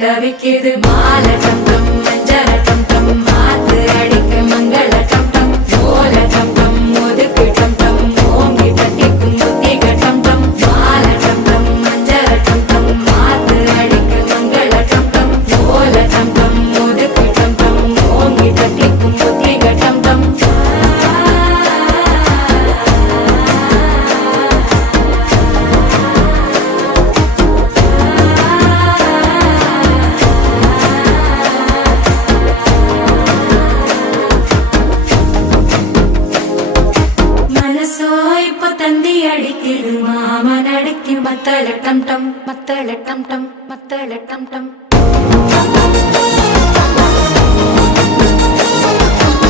தவிக்குது மால டம் டம் மஞ்சள டம் டம் மாத்து அடிக்க மங்கள டம் டம் ஓல டம் டம் ஒதுக்கு டம் டம் ஓங்கி தட்டிக்கும் புத்திக டம் டம் மால டம் டம் மஞ்சள டம் டம் மாத்து அடிக்க மங்கள டம் டம் ஓல டம் டம் ஒதுக்கு டம் டம் ஓங்கி தட்டிக்கும் புத்திக டம் டம் தந்தி அடிக்குது மாமன் அடிக்கு மத்தள டம் டம் மத்தள டம் டம் மத்தள டம் டம்